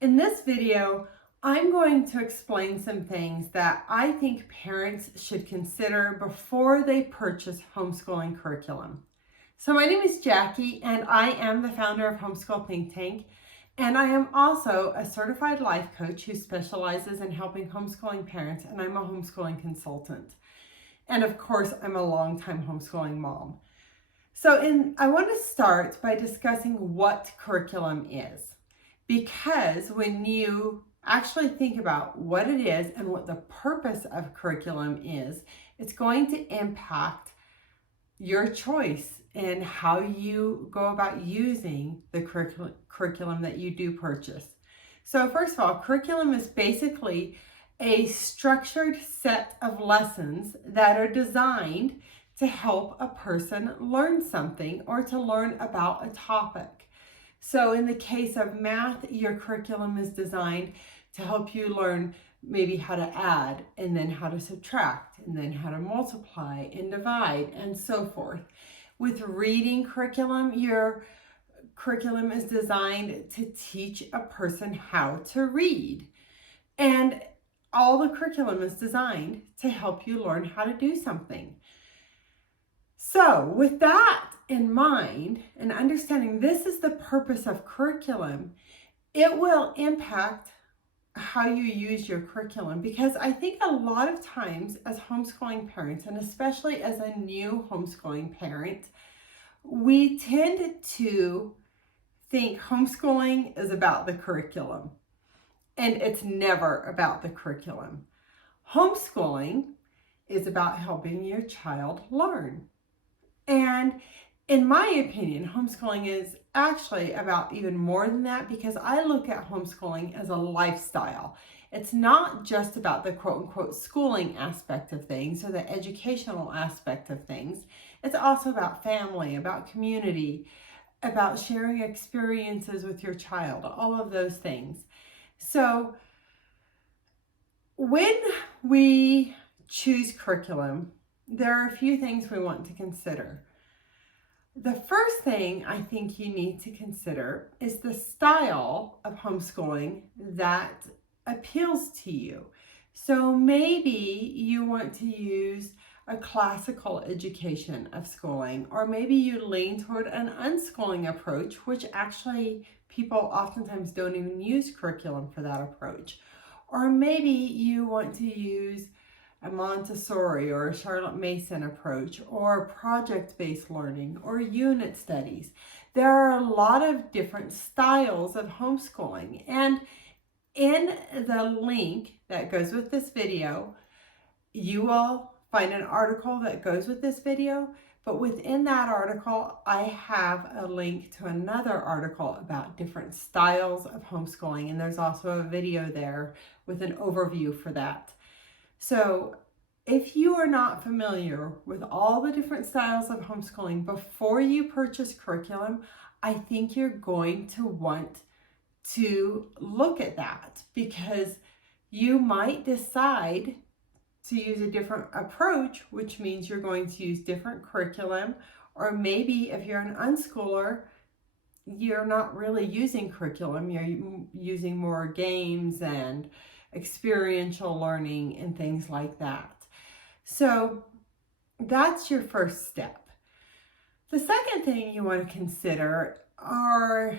In this video, I'm going to explain some things that I think parents should consider before they purchase homeschooling curriculum. So my name is Jackie and I am the founder of HomeSchool ThinkTank, and I am also a certified life coach who specializes in helping homeschooling parents, and I'm a homeschooling consultant. And of course, I'm a longtime homeschooling mom. I want to start by discussing what curriculum is. Because when you actually think about what it is and what the purpose of curriculum is, it's going to impact your choice in how you go about using the curriculum that you do purchase. So first of all, curriculum is basically a structured set of lessons that are designed to help a person learn something or to learn about a topic. So in the case of math, your curriculum is designed to help you learn maybe how to add, and then how to subtract, and then how to multiply and divide, and so forth. With reading curriculum, your curriculum is designed to teach a person how to read. And all the curriculum is designed to help you learn how to do something. So with that in mind, and understanding this is the purpose of curriculum, it will impact how you use your curriculum, because I think a lot of times as homeschooling parents, and especially as a new homeschooling parent, we tend to think homeschooling is about the curriculum, and it's never about the curriculum. Homeschooling is about helping your child learn. And in my opinion, homeschooling is actually about even more than that, because I look at homeschooling as a lifestyle. It's not just about the quote unquote schooling aspect of things or the educational aspect of things. It's also about family, about community, about sharing experiences with your child, all of those things. So when we choose curriculum, there are a few things we want to consider. The first thing I think you need to consider is the style of homeschooling that appeals to you. So maybe you want to use a classical education of schooling, or maybe you lean toward an unschooling approach, which actually people oftentimes don't even use curriculum for that approach. Or maybe you want to use a Montessori or a Charlotte Mason approach, or project-based learning, or unit studies. There are a lot of different styles of homeschooling, and in the link that goes with this video, you will find an article that goes with this video, but within that article, I have a link to another article about different styles of homeschooling, and there's also a video there with an overview for that. So if you are not familiar with all the different styles of homeschooling before you purchase curriculum, I think you're going to want to look at that, because you might decide to use a different approach, which means you're going to use different curriculum. Or maybe if you're an unschooler, you're not really using curriculum, you're using more games and experiential learning and things like that. So that's your first step. The second thing you want to consider are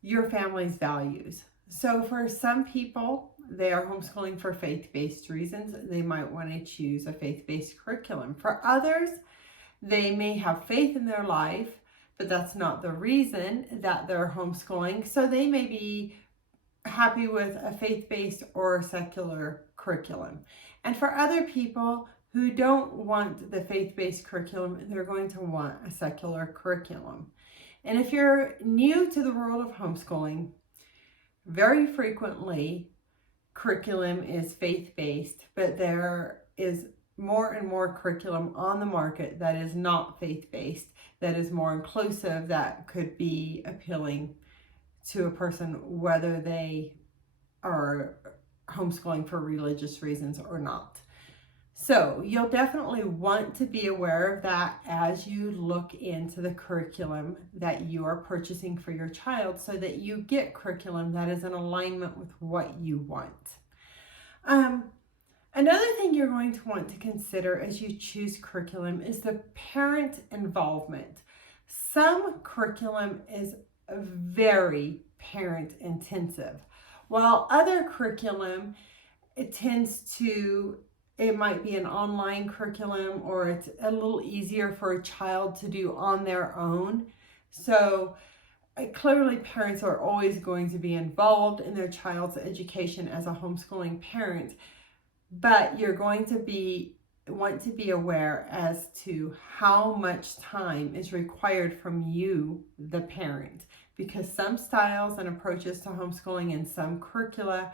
your family's values. So for some people, they are homeschooling for faith-based reasons. They might want to choose a faith-based curriculum. For others, they may have faith in their life, but that's not the reason that they're homeschooling. So they may be happy with a faith-based or secular curriculum. And for other people who don't want the faith-based curriculum, they're going to want a secular curriculum. And if you're new to the world of homeschooling, very frequently curriculum is faith-based, but there is more and more curriculum on the market that is not faith-based, that is more inclusive, that could be appealing to a person whether they are homeschooling for religious reasons or not. So you'll definitely want to be aware of that as you look into the curriculum that you are purchasing for your child, so that you get curriculum that is in alignment with what you want. Another thing you're going to want to consider as you choose curriculum is the parent involvement. Some curriculum is very parent intensive, while other curriculum, it might be an online curriculum, or it's a little easier for a child to do on their own. So clearly parents are always going to be involved in their child's education as a homeschooling parent, but you're going to want to be aware as to how much time is required from you, the parent, because some styles and approaches to homeschooling and some curricula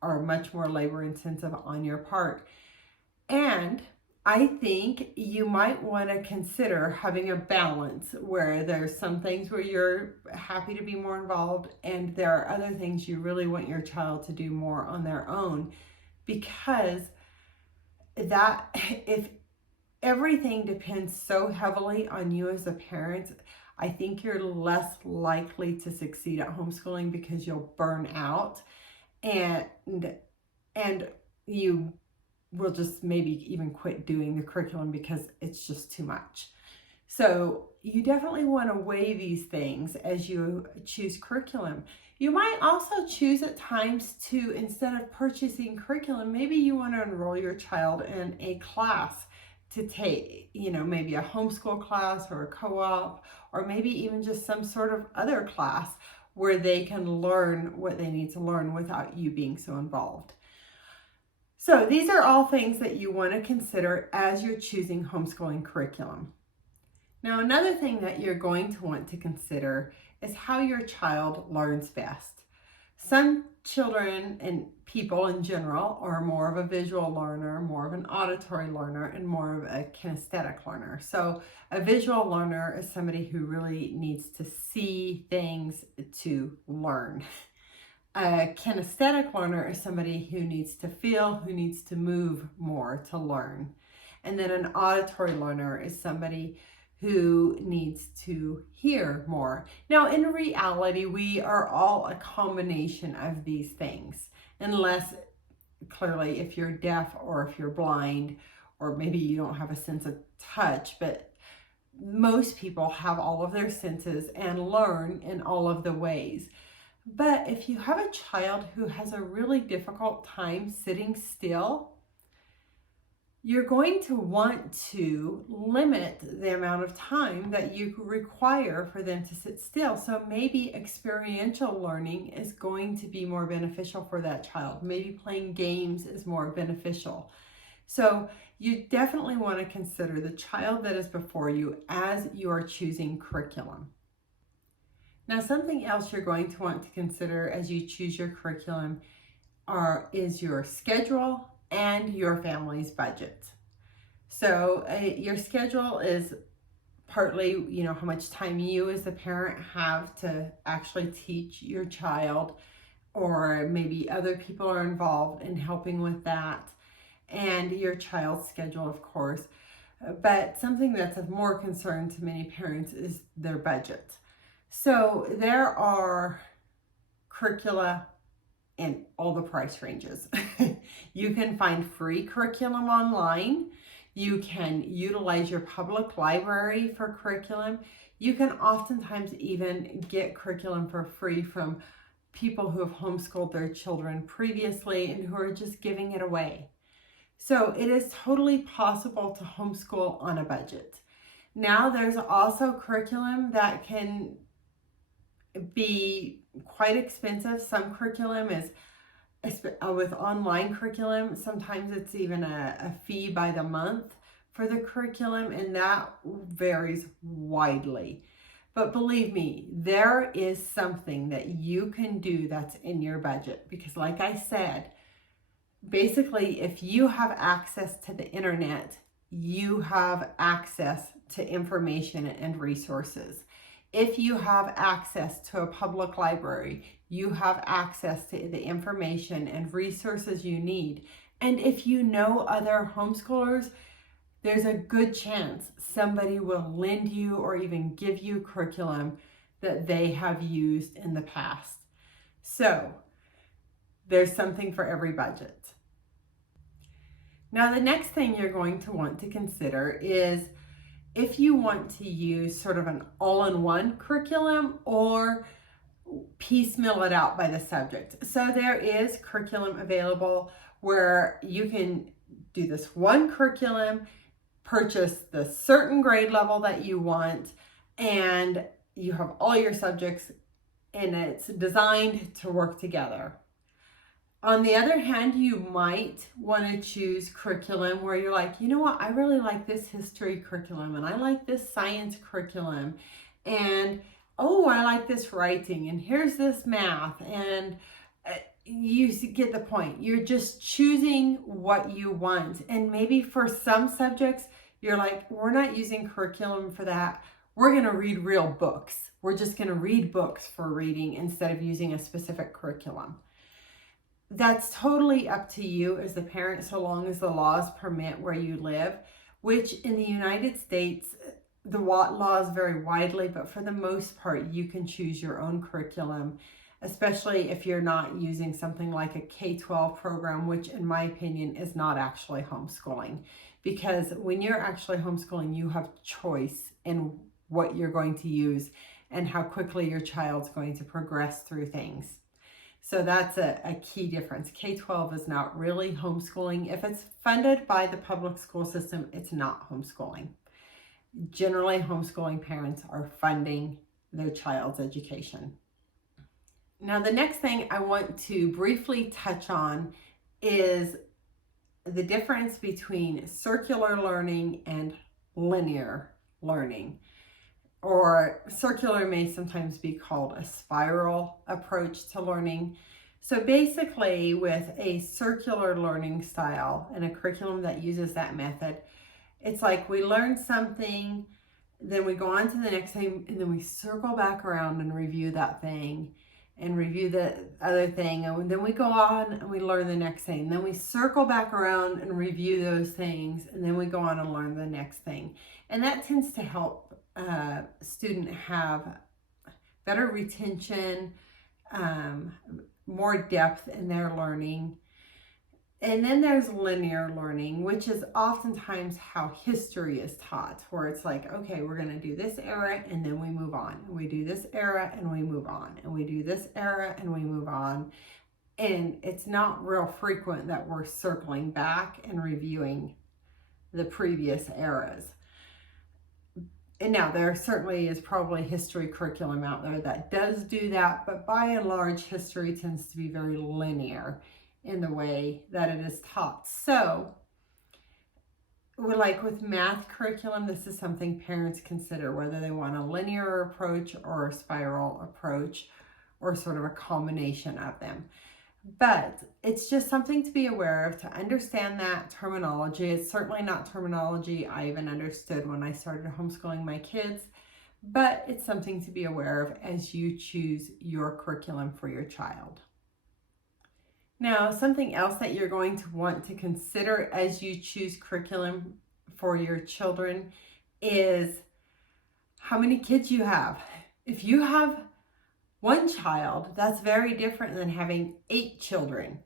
are much more labor intensive on your part. And I think you might want to consider having a balance where there's some things where you're happy to be more involved, and there are other things you really want your child to do more on their own, because if everything depends so heavily on you as a parent, I think you're less likely to succeed at homeschooling, because you'll burn out and you will just maybe even quit doing the curriculum because it's just too much. So you definitely want to weigh these things as you choose curriculum. You might also choose at times to, instead of purchasing curriculum, maybe you want to enroll your child in a class to take, maybe a homeschool class or a co-op, or maybe even just some sort of other class where they can learn what they need to learn without you being so involved. So these are all things that you want to consider as you're choosing homeschooling curriculum. Now, another thing that you're going to want to consider is how your child learns best. Some children and people in general are more of a visual learner, more of an auditory learner, and more of a kinesthetic learner. So a visual learner is somebody who really needs to see things to learn. A kinesthetic learner is somebody who needs to feel, who needs to move more to learn. And then an auditory learner is somebody who needs to hear more. Now, in reality, we are all a combination of these things, unless clearly if you're deaf or if you're blind, or maybe you don't have a sense of touch, but most people have all of their senses and learn in all of the ways. But if you have a child who has a really difficult time sitting still, you're going to want to limit the amount of time that you require for them to sit still. So maybe experiential learning is going to be more beneficial for that child. Maybe playing games is more beneficial. So you definitely want to consider the child that is before you as you are choosing curriculum. Now, something else you're going to want to consider as you choose your curriculum is your schedule and your family's budget. So your schedule is partly, how much time you as a parent have to actually teach your child, or maybe other people are involved in helping with that, and your child's schedule, of course. But something that's of more concern to many parents is their budget. So there are curricula in all the price ranges. You can find free curriculum online. You can utilize your public library for curriculum. You can oftentimes even get curriculum for free from people who have homeschooled their children previously and who are just giving it away. So it is totally possible to homeschool on a budget. Now, there's also curriculum that can be quite expensive. Some curriculum is with online curriculum, sometimes it's even a fee by the month for the curriculum, and that varies widely. But believe me, there is something that you can do that's in your budget, because like I said, basically if you have access to the internet, you have access to information and resources. If you have access to a public library, you have access to the information and resources you need. And if you know other homeschoolers, there's a good chance somebody will lend you or even give you curriculum that they have used in the past. So there's something for every budget. Now, the next thing you're going to want to consider is if you want to use sort of an all-in-one curriculum or piecemeal it out by the subject. So there is curriculum available where you can do this one curriculum, purchase the certain grade level that you want, and you have all your subjects and it's designed to work together. On the other hand, you might want to choose curriculum where you're like, you know what, I really like this history curriculum and I like this science curriculum, and oh, I like this writing, and here's this math, and you get the point. You're just choosing what you want. And maybe for some subjects, you're like, we're not using curriculum for that. We're going to read real books. We're just going to read books for reading instead of using a specific curriculum. That's totally up to you as the parent, so long as the laws permit where you live, which in the United States, the laws vary widely, but for the most part, you can choose your own curriculum, especially if you're not using something like a K-12 program, which in my opinion is not actually homeschooling. Because when you're actually homeschooling, you have choice in what you're going to use and how quickly your child's going to progress through things. So that's a key difference. K-12 is not really homeschooling. If it's funded by the public school system, it's not homeschooling. Generally, homeschooling parents are funding their child's education. Now, the next thing I want to briefly touch on is the difference between circular learning and linear learning. Or circular may sometimes be called a spiral approach to learning. So basically, with a circular learning style and a curriculum that uses that method, it's like we learn something, then we go on to the next thing, and then we circle back around and review that thing and review the other thing, and then we go on and we learn the next thing, and then we circle back around and review those things, and then we go on and learn the next thing. And that tends to help student have better retention, more depth in their learning. And then there's linear learning, which is oftentimes how history is taught, where it's like, okay, we're going to do this era and then we move on. And we do this era and we move on. And we do this era and we move on. And it's not real frequent that we're circling back and reviewing the previous eras. And now there certainly is probably history curriculum out there that does do that, but by and large, history tends to be very linear in the way that it is taught. So, like with math curriculum, this is something parents consider, whether they want a linear approach or a spiral approach or sort of a combination of them. But it's just something to be aware of, to understand that terminology. It's certainly not terminology I even understood when I started homeschooling my kids, but it's something to be aware of as you choose your curriculum for your child. Now, something else that you're going to want to consider as you choose curriculum for your children is how many kids you have. If you have one child, that's very different than having 8 children.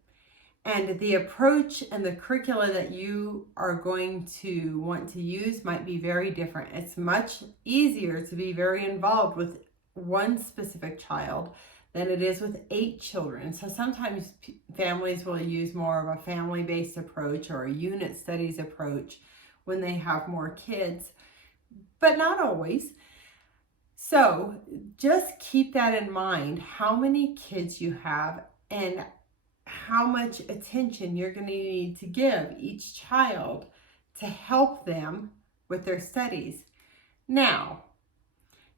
And the approach and the curricula that you are going to want to use might be very different. It's much easier to be very involved with one specific child than it is with 8 children. So sometimes families will use more of a family-based approach or a unit studies approach when they have more kids, but not always. So just keep that in mind, how many kids you have and how much attention you're going to need to give each child to help them with their studies. Now,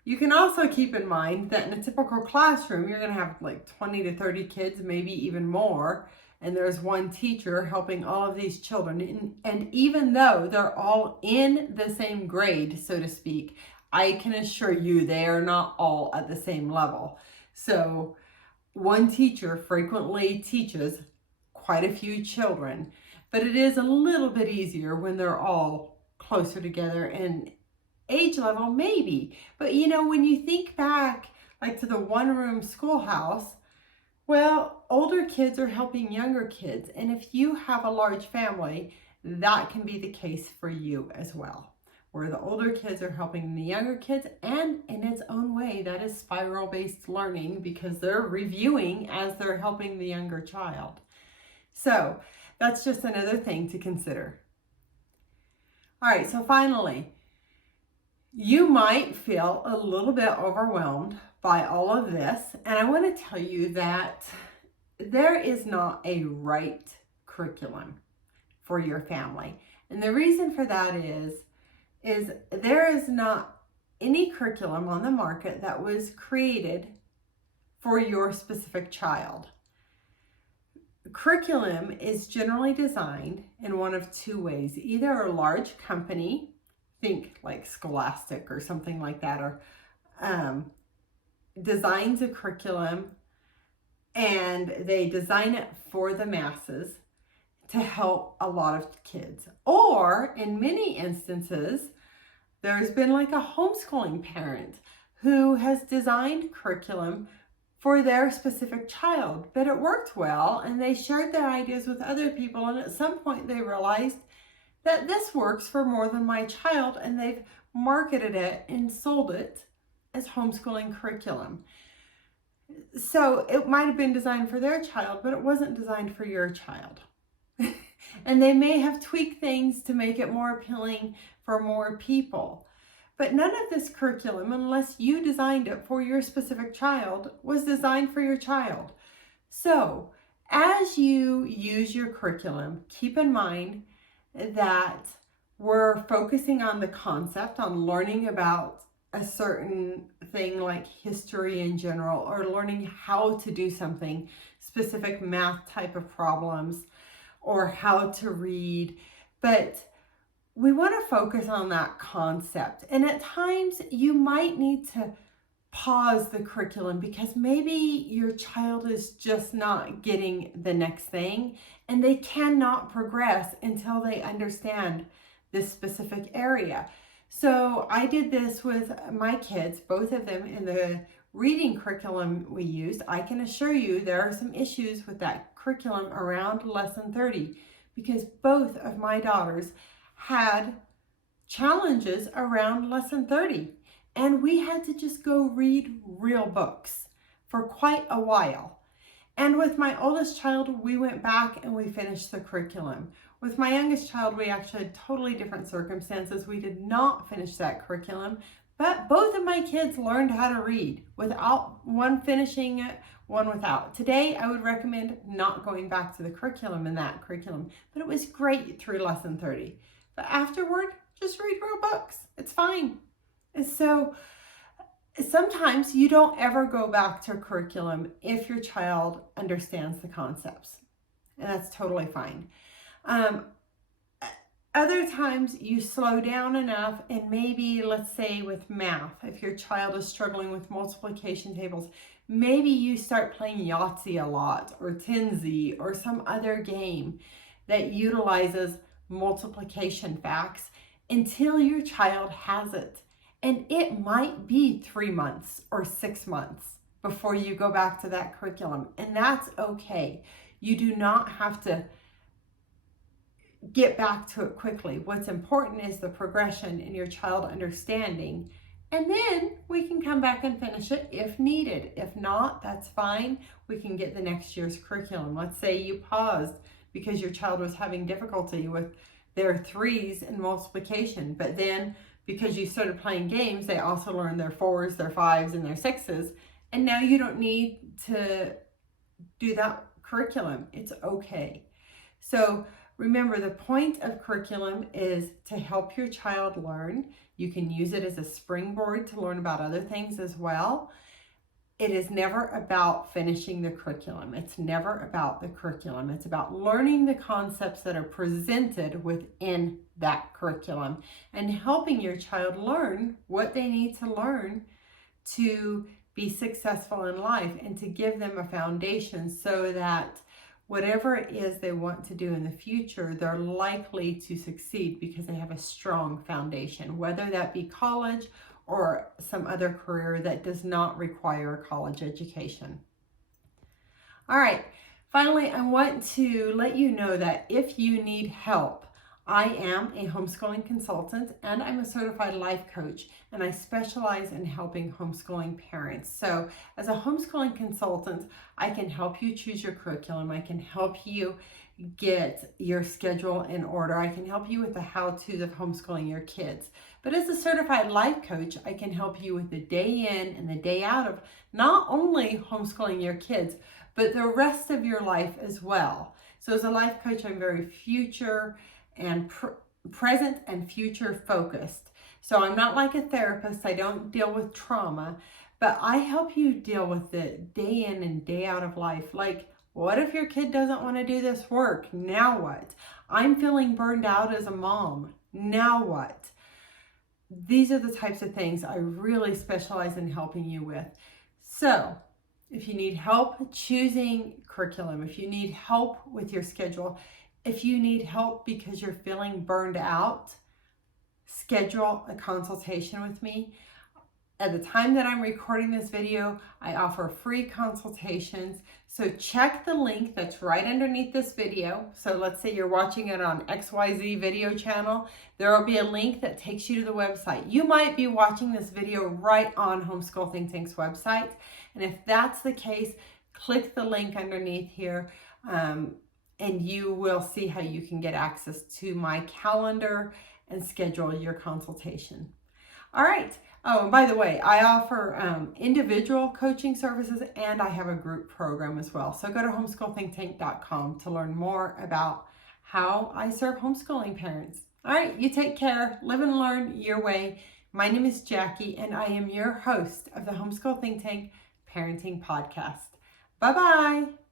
you can also keep in mind that in a typical classroom, you're going to have like 20 to 30 kids, maybe even more, and there's one teacher helping all of these children. And even though they're all in the same grade, so to speak, I can assure you they are not all at the same level. So one teacher frequently teaches quite a few children, but it is a little bit easier when they're all closer together in age level, maybe. But you know, when you think back like to the one-room schoolhouse, well, older kids are helping younger kids. And if you have a large family, that can be the case for you as well, where the older kids are helping the younger kids. And in its own way, that is spiral-based learning because they're reviewing as they're helping the younger child. So that's just another thing to consider. All right, so finally, you might feel a little bit overwhelmed by all of this. And I want to tell you that there is not a right curriculum for your family. And the reason for that is there is not any curriculum on the market that was created for your specific child. Curriculum is generally designed in one of two ways. Either a large company, think like Scholastic or something like that, or designs a curriculum and they design it for the masses to help a lot of kids. Or in many instances, there's been like a homeschooling parent who has designed curriculum for their specific child, but it worked well and they shared their ideas with other people, and at some point they realized that this works for more than my child, and they've marketed it and sold it as homeschooling curriculum. So it might have been designed for their child, but it wasn't designed for your child. And they may have tweaked things to make it more appealing for more people. But none of this curriculum, unless you designed it for your specific child, was designed for your child. So as you use your curriculum, keep in mind that we're focusing on the concept, on learning about a certain thing like history in general, or learning how to do something, specific math type of problems, or how to read. But we want to focus on that concept. And at times you might need to pause the curriculum because maybe your child is just not getting the next thing and they cannot progress until they understand this specific area. So I did this with my kids, both of them, in the reading curriculum we used. I can assure you there are some issues with that curriculum around lesson 30 because both of my daughters had challenges around lesson 30, and we had to just go read real books for quite a while. And with my oldest child, we went back and we finished the curriculum. With my youngest child, we actually had totally different circumstances. We did not finish that curriculum, but both of my kids learned how to read without one finishing it, one without. Today, I would recommend not going back to the curriculum in that curriculum, but it was great through lesson 30. But afterward, just read real books. It's fine. And so sometimes you don't ever go back to a curriculum if your child understands the concepts, and that's totally fine. Other times you slow down enough, and maybe, let's say with math, if your child is struggling with multiplication tables, maybe you start playing Yahtzee a lot, or Tinsy, or some other game that utilizes multiplication facts until your child has it. And it might be 3 months or 6 months before you go back to that curriculum, and that's okay. You do not have to get back to it quickly. What's important is the progression in your child understanding, and then we can come back and finish it if needed. If not, that's fine. We can get the next year's curriculum. Let's say you paused because your child was having difficulty with their 3s in multiplication, but then because you started playing games, they also learned their 4s, their 5s, and their 6s, and now you don't need to do that curriculum. It's okay. So remember, the point of curriculum is to help your child learn. You can use it as a springboard to learn about other things as well. It is never about finishing the curriculum. It's never about the curriculum. It's about learning the concepts that are presented within that curriculum and helping your child learn what they need to learn to be successful in life, and to give them a foundation so that whatever it is they want to do in the future, they're likely to succeed because they have a strong foundation, whether that be college or some other career that does not require a college education. All right, finally, I want to let you know that if you need help, I am a homeschooling consultant and I'm a certified life coach, and I specialize in helping homeschooling parents. So as a homeschooling consultant, I can help you choose your curriculum. I can help you get your schedule in order. I can help you with the how-tos of homeschooling your kids. But as a certified life coach, I can help you with the day in and the day out of not only homeschooling your kids, but the rest of your life as well. So as a life coach, I'm very future and present and future focused. So I'm not like a therapist. I don't deal with trauma, but I help you deal with the day in and day out of life. Like, what if your kid doesn't want to do this work? Now what? I'm feeling burned out as a mom. Now what? These are the types of things I really specialize in helping you with. So if you need help choosing curriculum, if you need help with your schedule, if you need help because you're feeling burned out, schedule a consultation with me. At the time that I'm recording this video, I offer free consultations. So check the link that's right underneath this video. So let's say you're watching it on XYZ video channel. There will be a link that takes you to the website. You might be watching this video right on Homeschool Think Tank's website. And if that's the case, click the link underneath here. And you will see how you can get access to my calendar and schedule your consultation. All right. Oh, and by the way, I offer individual coaching services, and I have a group program as well. So go to homeschoolthinktank.com to learn more about how I serve homeschooling parents. All right, you take care. Live and learn your way. My name is Jackie, and I am your host of the Homeschool Think Tank Parenting Podcast. Bye-bye.